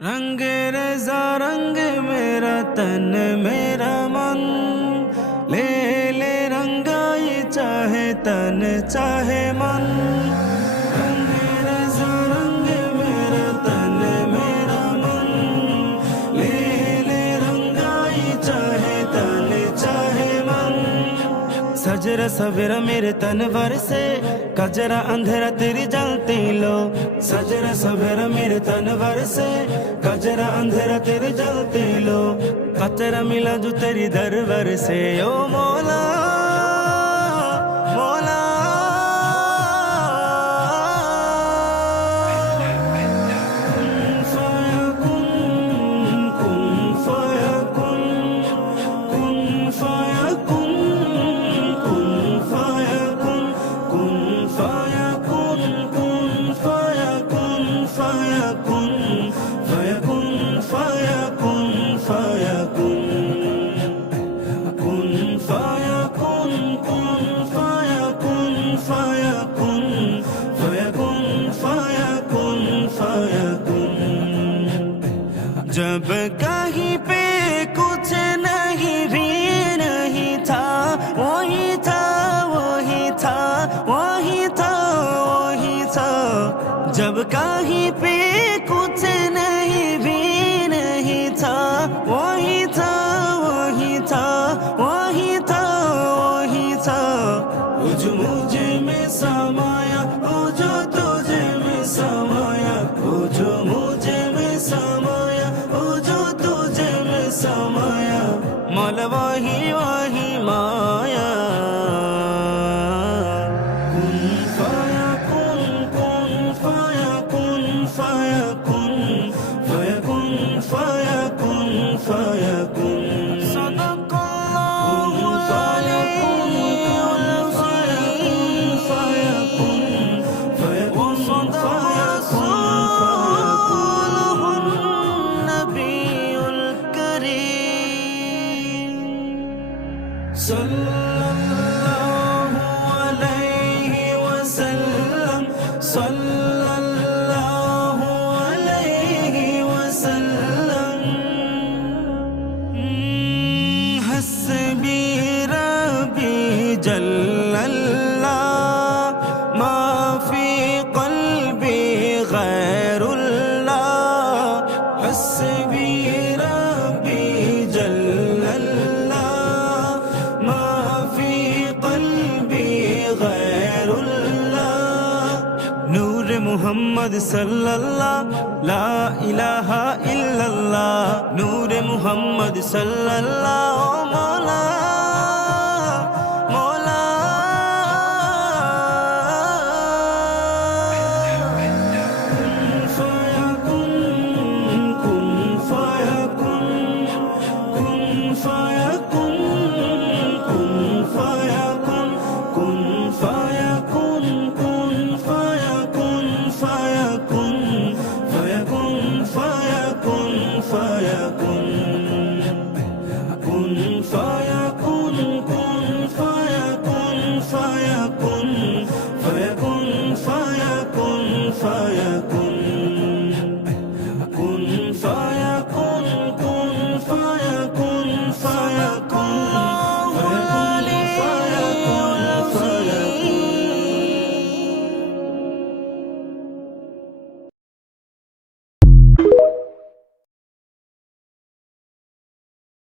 रंग रेज़ा रंग मेरा तन मेरा मन, ले ले रंगाई चाहे तन चाहे मन। रंग रेज़ा रंग मेरा तन मेरा मन, ले ले रंगाई चाहे तन चाहे मन। सजरा सवेरा मेरे तनवर से, कजरा अंधेरा तेरी जलती लो। सजरा सवेरा मेरे तनवर से, कजरा अंधेरा तेरी जलती लो। कचरा मिला जो तेरी दरबार से, ओ मौला मौला। जब कहीं पे कुछ नहीं भी नहीं था, वही था वही था वही था वही था। जब कहीं पे कुछ नहीं भी नहीं था, वही था वही था वही था वही था। वो जो मुझे में समाया, वो जो तुझे में समाया, वो जो मुझे में समाया, वो जो तुझे में समाया। मौला वही वही माया। कुन फाया कुन कुन फाया कुन फाया कुन फाया कुन फाया कुन फाया कुन। सल्लल्लाहु अलैहि वसल्लम, सल्लल्लाहु अलैहि वसल्लम। हस्बी रब्बी जल्लल्लाह, मा फी क़ल्बी गैरुल्लाह। हस्बी रब्बी जल्लल्लाह, मुहम्मद सल्लल्लाह, ला इलाहा इल्लल्लाह। नूर मुहम्मद सल्लल्लाह।